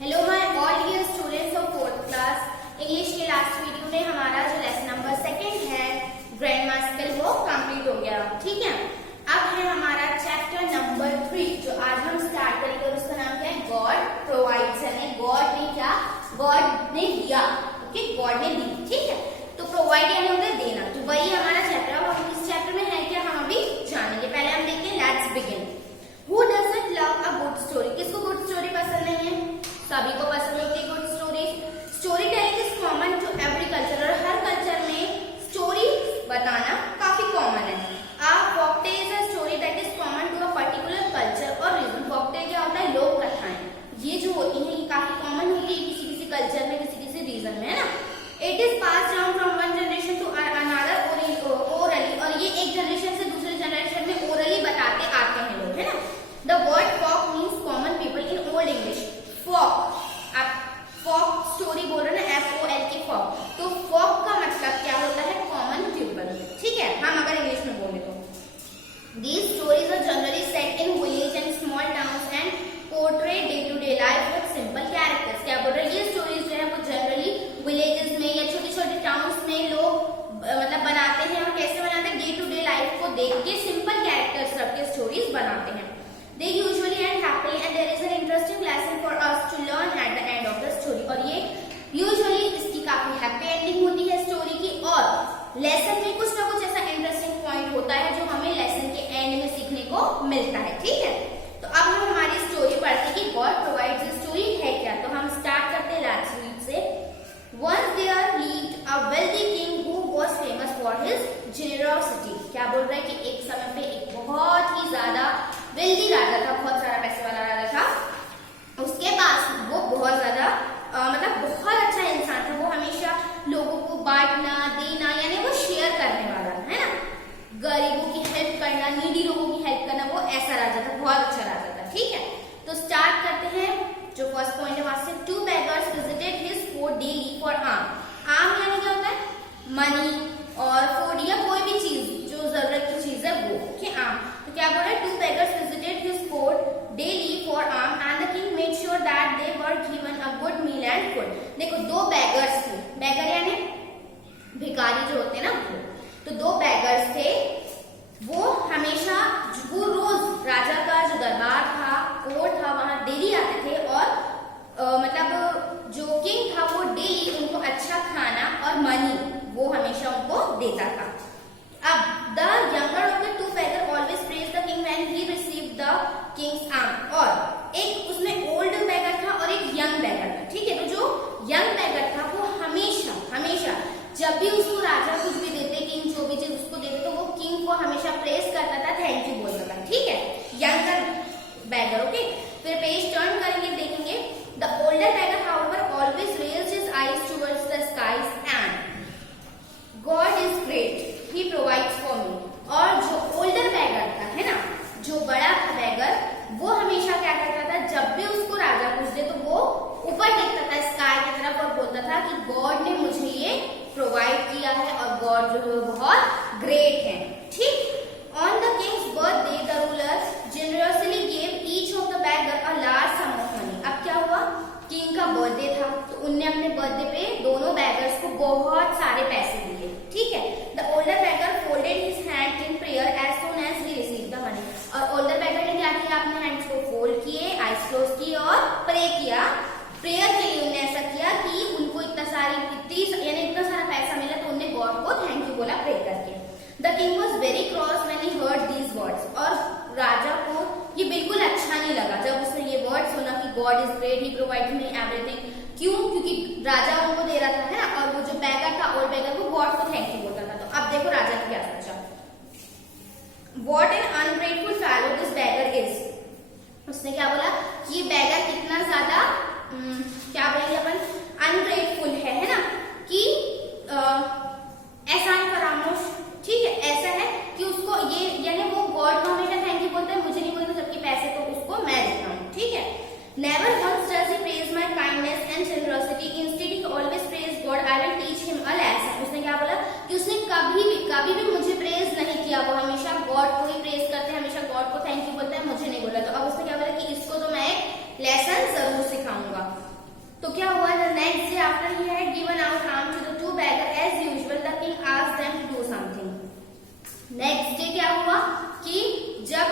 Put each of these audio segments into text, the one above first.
Hello my all dear students of 4th class. English के last video में हमारा जो लेसन नंबर 2 है ग्रामर स्किल वो कंप्लीट हो गया। ठीक है, अब है हमारा चैप्टर नंबर 3 जो आज हम स्टार्ट करेंगे और उसका नाम क्या है, गॉड प्रोवाइड्स। यानी गॉड ने क्या, गॉड ने दिया। ओके, गॉड ने दी। ठीक है, तो प्रोवाइड यानी होता है देना, तो वही हमारा चैप्टर है। और इस चैप्टर में है क्या, हम अभी जानेंगे। पहले हम देखते हैं, let's begin. Who doesn't love a good story? किसको गुड स्टोरी पसंद नहीं है? सभी को पसंद होती है good story. Storytelling is common to every culture, और हर कल्चर में स्टोरी बताना काफी कॉमन है। A folktale is a story that is common to a particular culture और रीजन। फोकटेल क्या होता है, लोक कथाएं। ये जो होती हैं ये काफी कॉमन होती है किसी किसी कल्चर में, किसी किसी रीजन में, है ना। It is pass down from one generation to another orally, और ये एक जनरेशन से दूसरे जनरेशन में ओरली बताते आते हैं लोग, है ना। The word folk means common people in old English. Folk, आप फॉक स्टोरी बोल रहे हैं ना, FOLK फॉक, तो फॉक का मतलब क्या होता है, कॉमन पीपल। ठीक है, हम अगर इंग्लिश में बोले तो these stories are generally set in village and small towns and portray day to day life with simple characters। क्या बोल रहे हैं, ये स्टोरीज जो है वो जनरली विलेजेस में या छोटे छोटे टाउन्स में लोग मतलब बनाते हैं। और कैसे बनाते हैं, डे टू डे लाइफ को देख के सिंपल कैरेक्टर्स रख के स्टोरीज बनाते हैं। They usually end happily and there is an interesting lesson for us to learn at the end of the story। और ये यूजुअली इसकी काफी हैप्पी एंडिंग होती है स्टोरी की, और लेसन में कुछ ना कुछ ऐसा इंटरेस्टिंग पॉइंट होता है जो हमें लेसन के एंड में सीखने को मिलता है। ठीक है, तो अब हम हमारी स्टोरी पढ़ते हैं कि गॉड प्रोवाइड्स स्टोरी है क्या। तो हम स्टार्ट करते हैं लास्ट वीक से। Once there lived a wealthy king who was famous for his generosity। क्या बोल रहा है कि एक समय पे एक बहुत ही ज्यादा वेल्दी राजा था, बहुत सारा पैसे वाला राजा था। उसके पास वो बहुत ज्यादा मतलब बहुत अच्छा इंसान था। वो हमेशा लोगों को बांटना देना, यानी वो शेयर करने वाला, है ना। गरीबों की हेल्प करना, नीडी लोगों की हेल्प करना, वो ऐसा राजा था, बहुत अच्छा राजा था। ठीक है, तो स्टार्ट करते हैं। जो फर्स्ट पॉइंट है वहां से, 2 beggars visited his fort daily for alms। आम यानी क्या होता है, मनी, और फूड या कोई भी चीज जो जरूरत की चीज है वो, कि आम। तो क्या बोल रहे हैं, 2 beggars visited his fort daily for alms and the king made sure that they were given a good meal and food। देखो, 2 beggars थे, beggar यानी भिखारी जो होते हैं ना वो। तो 2 beggars थे, वो हमेशा वो रोज राजा का जो दरबार था, कोर्ट था, वहां डेली आते थे। और मतलब जो किंग था वो डेली उनको अच्छा खाना और मनी वो हमेशा उनको देता था। अब the younger of the 2 beggars always praised the king when he received the king's alms। और एक उसमें ओल्ड beggar था और एक यंग beggar था। ठीक है, तो जो यंग beggar था वो हमेशा हमेशा जब भी उसको राजा कुछ भी देते, किंग जो भी चीज उसको देते, तो वो किंग को हमेशा प्रेस करता था, थैंक यू बोलता था। ठीक है, यंगर beggar। ओके, फिर पेज टर्न करेंगे, देखेंगे the older beggar however always raised his eyes towards the skies and God is great, he provides for me। और जो ओल्डर beggar था, है ना, जो बड़ा beggar, वो हमेशा क्या करता था, जब भी उसको राजा कुछ दे तो वो ऊपर देखता था स्काई की तरफ और बोलता था कि गॉड ने मुझे ये प्रोवाइड किया है और गॉड जो है बहुत ग्रेट है। ठीक, on the Kings birthday the ruler generously gave each of the beggar a large some of money. अब क्या हुआ, किंग का बर्थडे था तो उनने अपने बर्थडे पे दोनों beggars को बहुत सारे पैसे दिए। ठीक है, the older beggar folded his hand in prayer as soon as he received the money। और ओल्डर beggar ने क्या किया, अपने हैंड्स को फोल्ड किए, आईज क्लोज की और प्रे किया। प्रेयर के लिए उन्होंने ऐसा किया कि उनको इतना सारा पैसा मिला तो उन्होंने गॉड को थैंक यू बोला प्रे करके। The king was very cross when he heard these words. और राजा को ये बिल्कुल अच्छा नहीं लगा जब उसने ये वर्ड सुना कि God is great, he provides me everything. क्यों, क्योंकि राजा उनको दे रहा था, है ना, और वो जो beggar था, ओल्ड beggar, वो गॉड को थैंक यू बोलता था। तो अब देखो राजा क्या सोचा, what an ungrateful fellow this beggar is. उसने क्या बोला कि ये beggar कितना ज्यादा क्या बोलेंगे अपन, अनग्रेटफुल है ना, कि एहसान फरामोश। ठीक है, ऐसा है कि उसको ये, यानी वो गॉड को हमेशा थैंक यू बोलता है, मुझे नहीं बोलता, जबकि पैसे तो उसको मैं देता हूँ। ठीक है, never once does he praise my kindness and generosity, instead he always praise God, I will teach him a lesson. उसने क्या बोला कि उसने कभी भी मुझे प्रेज नहीं किया, वो हमेशा गॉड को ही प्रेज करते हैं, हमेशा गॉड को थैंक यू बोलता है, मुझे नहीं बोला। तो अब उसने क्या बोला कि इसको तो मैं एक लेसन जरूर सिखाऊंगा। नेक्स्ट डे क्या हुआ कि जब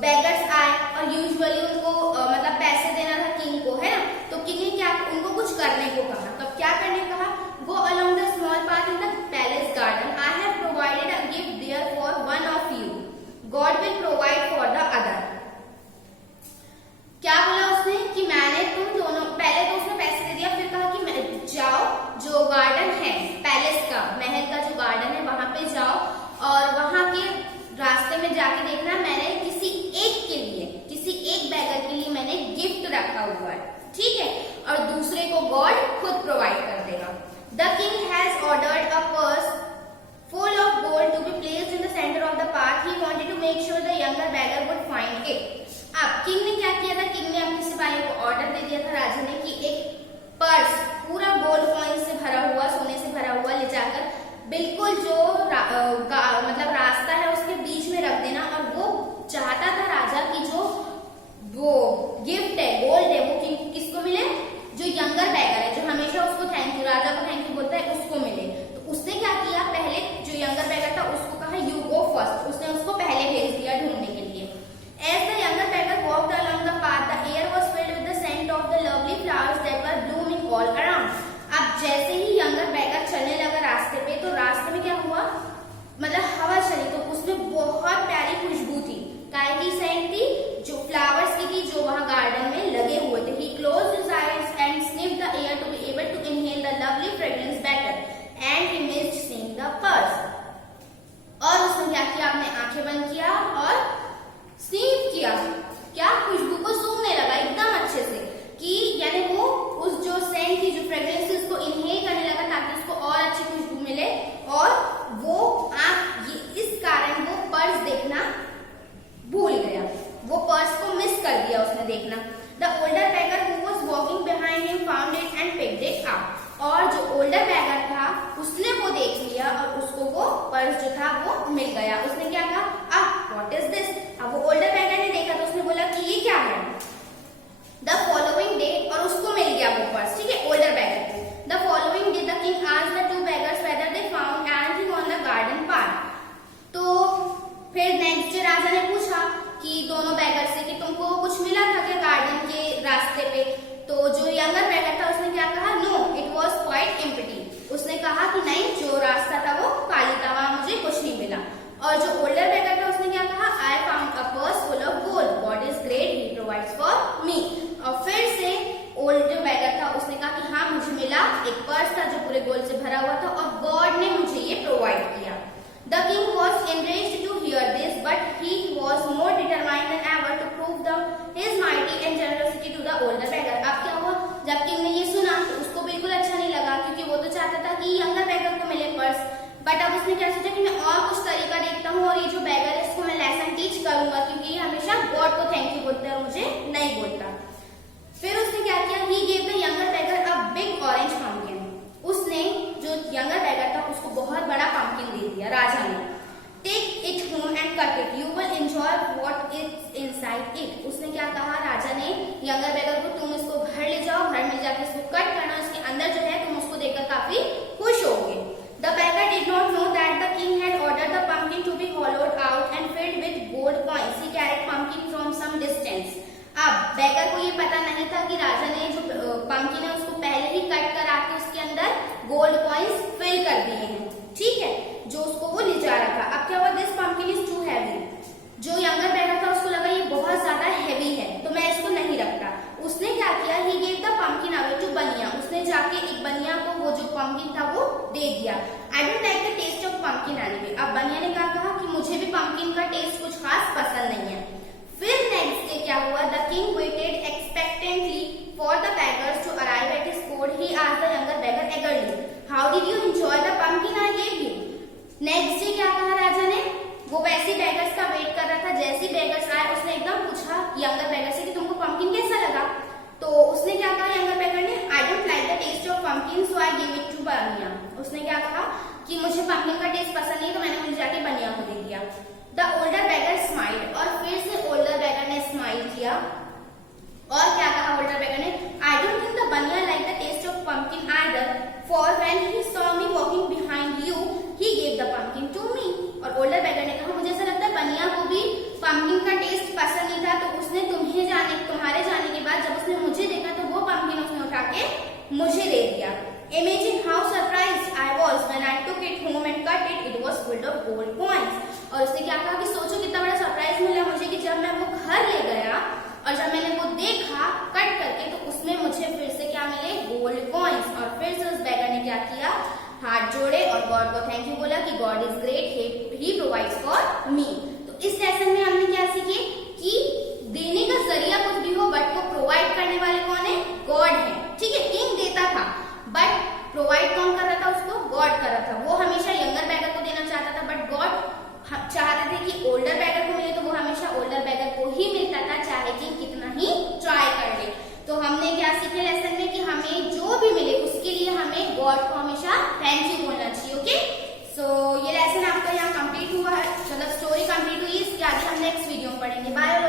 बेगर्स आए और यूजुअली उनको मतलब पैसे देना था किंग को, है ना, तो किंग ने क्या उनको कुछ करने को कहा। तब क्या करने कहा, go along the small path in the palace garden, I have provided a gift there for one of you, God will provide for the other. क्या बोला उसने कि मैंने तुम दोनों, पहले तो उसने पैसे दे दिया, फिर कहा कि जाओ जो गार्डन है पैलेस का, महल का जो गार्डन है वहां पे जाओ और वहां के रास्ते में जाके देखना मैंने किसी एक के लिए, किसी एक बैगर के लिए मैंने गिफ्ट रखा हुआ है, ठीक है, और दूसरे को गॉड खुद प्रोवाइड कर देगा। The king has ordered a purse full of gold to be placed in the center of the path. He wanted to make sure the younger beggar would find it. अब king ने क्या किया था, king ने अपने सिपाहियों को order दे दिया था राजा ने कि एक पर्स पूरा गोल्ड कॉइन से भरा हुआ, सोने से भरा हुआ ले जाकर बिल्कुल जो मतलब रास्ता है उसके बीच में रख देना। और वो चाहता था राजा की जो वो गिफ्ट है, गोल्ड है, वो किसको मिले, जो यंगर बैगर है, जो हमेशा उसको थैंक यू, राजा को थैंक यू बोलता है, उसको मिले। तो उसने क्या किया, पहले जो यंगर बैगर था उसको कहा यू गो फर्स्ट, उसने उसको पहले भेज दिया ढूंढने के लिए। As the younger beggar walked along the path, the air was filled with the scent of the lovely flowers that were blooming all around. अब जैसे ही यंगर बैगर चलने लगा रास्ते पे, तो रास्ते में क्या हुआ, मतलब हवा चली तो उसमें बहुत प्यारी खुशबू थी। काय की सेंट थी, जो फ्लावर्स की थी, जो वहां गार्डन में लगे हुए थे। He closed his eyes and sniffed the air to be able to inhale the lovely fragrance better, and he missed seeing the purse. और उसने क्या किया, अपने आंखें बंद किया और स्नीफ किया, क्या खुशबू को सूंघने लगा एकदम अच्छे से, कि यानी वो उस जो सेंट थी, जो फ्रेग्रेंस थी, उसको इनहेल करने लगा ताकि उसको और अच्छी खुशबू मिले। और वो इस कारण वो पर्स देखना भूल गया, वो पर्स को मिस कर दिया उसने देखना। The older beggar who was walking behind him found it and picked it up. और जो ओल्डर बैगर था उसने वो देख लिया और उसको वो पर्स जो था वो मिल गया। उसने क्या कहा, व्हाट इज दिस। अब वो ओल्डर बैगर ने देखा तो उसने बोला कि ये क्या है। द फॉलोइंग डे, और उसको मिल गया वो पर्स, ठीक है, ओल्डर बैगर को। The following day the king asked the two beggars whether they found anything on the garden path. तो फिर नेक्स्ट डे राजा ने पूछा कि दोनों बैगर से कि तुमको कुछ मिला था क्या गार्डन के रास्ते पे। तो जो यंगर बैगर था उसने क्या कहा, no it was quite empty. उसने कहा कि नहीं, जो रास्ता था वो खाली था, वहां मुझे कुछ नहीं मिला। और जो ओल्डर बैगर था उसने क्या कहा, I found a purse full of gold, God is great, he provides for me. और फिर से ओल्ड जो बैगर था उसने कहा कि हाँ मुझे मिला, एक पर्स था जो पूरे गोल्ड से भरा हुआ था और गॉड ने मुझे ये प्रोवाइड किया। The king was enraged to hear this, but he was more determined than ever to prove his mighty and generosity to the older beggar. अब क्या हुआ, जब किंग ने ये सुना तो उसको बिल्कुल अच्छा नहीं लगा, क्योंकि वो तो चाहता था कि यंगर बैगर को मिले पर्स। बट अब उसने क्या सोचा कि मैं और कुछ तरीका देखता हूँ और ये जो बैगर है इसको मैं लेसन टीच करूंगा, क्योंकि ये हमेशा गॉड को थैंक यू बोलता है, मुझे नहीं बोलता। फिर उसने क्या किया, he gave the younger beggar a big orange pumpkin. उसने जो यंगर बैगर था उसको बहुत बड़ा पंपकिन दे दिया राजा ने। Take it home and cut it, you will enjoy what is inside it. उसने क्या कहा, राजा ने यंगर बैगर को, तुम इसको घर ले जाओ, घर में जाकर इसको कट करना, इसके अंदर जो है तुम उसको देखकर काफी खुश होगे। The beggar did not know that the king had ordered the pumpkin to be hollowed out and filled with gold coins. He carried pumpkin from some distance. अब बैगर को ये पता नहीं था कि राजा ने जो पंपकिन है उसको पहले ही कट कर आके उसके अंदर गोल्ड कॉइंस फिल कर दिए हैं, ठीक है, जो उसको वो ले जा रहा था। अब क्या हुआ, this pumpkin is too heavy. जो यंगर बैगर था उसको लगा ये बहुत ज्यादा हैवी है तो मैं इसको नहीं रखता। उसने क्या किया, he gave the pumpkin away to bania. उसने जाके एक बनिया को वो जो पंपकिन था वो दे दिया। I don't like the taste of pumpkin anyway. अब बनिया ने कहा कि मुझे भी पंपकिन का टेस्ट कुछ खास पसंद नहीं है। फिर नेक्स्ट डे क्या हुआ, the king waited expectantly for the beggars to arrive at his court. He asked the younger beggar eagerly, "How did you enjoy the pumpkin I gave you?" Next day क्या कहा राजा ने, वो वैसे beggars का wait कर रहा था। जैसे बेगर्स आए उसने एकदम पूछा यंगर बैगर से कि तुमको पंपकिन कैसा लगा। तो उसने क्या कहा यंगर बैगर ने, I don't like the taste of pumpkin so I give it to bania. उसने क्या कहा कि मुझे पंपकिन का टेस्ट पसंद नहीं तो मैंने मुझे जाके बनिया को दे दिया। द ओल्डर बैगर स्माइल्ड, और फिर से ओल्डर बैगर ने स्माइल किया और क्या कहा ओल्डर बैगर ने, I don't think the bania like the taste of pumpkin either, for when he saw me walking behind you he gave the pumpkin to me. और ओल्डर और उसने क्या कहा कि सोचो कितना बड़ा सरप्राइज मिला मुझे कि जब मैं वो घर ले गया और जब मैंने वो देखा कट करके तो उसमें मुझे फिर से क्या मिले, गोल्ड कॉइन्स। और फिर से उस बैगर ने क्या किया, हाथ जोड़े और गॉड को थैंक यू बोला कि God is great, he provides for me. तो इस लेसन में हमने क्या सीखे कि देने का जरिया कुछ भी हो बट को प्रोवाइड करने वाले कौन है, गॉड है। ठीक है, किंग देता था बट प्रोवाइड कौन कर रहा था, उसको गॉड कर रहा था। वो हमेशा यंगर बैगर को देना चाहता था बट गॉड चाहते थे कि ओल्डर बैगर को मिले, तो वो हमेशा ओल्डर बैगर को ही मिलता था चाहे किंग कितना ही ट्राई कर ले। तो हमने क्या सीखे लेसन में कि हमें जो भी मिले उसके लिए हमें गॉड को हमेशा थैंक यू बोलना चाहिए। ओके, सो ये लेसन आपका यहाँ कंप्लीट हुआ है, मतलब स्टोरी कंप्लीट हुई। इसके आगे हम नेक्स्ट वीडियो में पढ़ेंगे। बाय।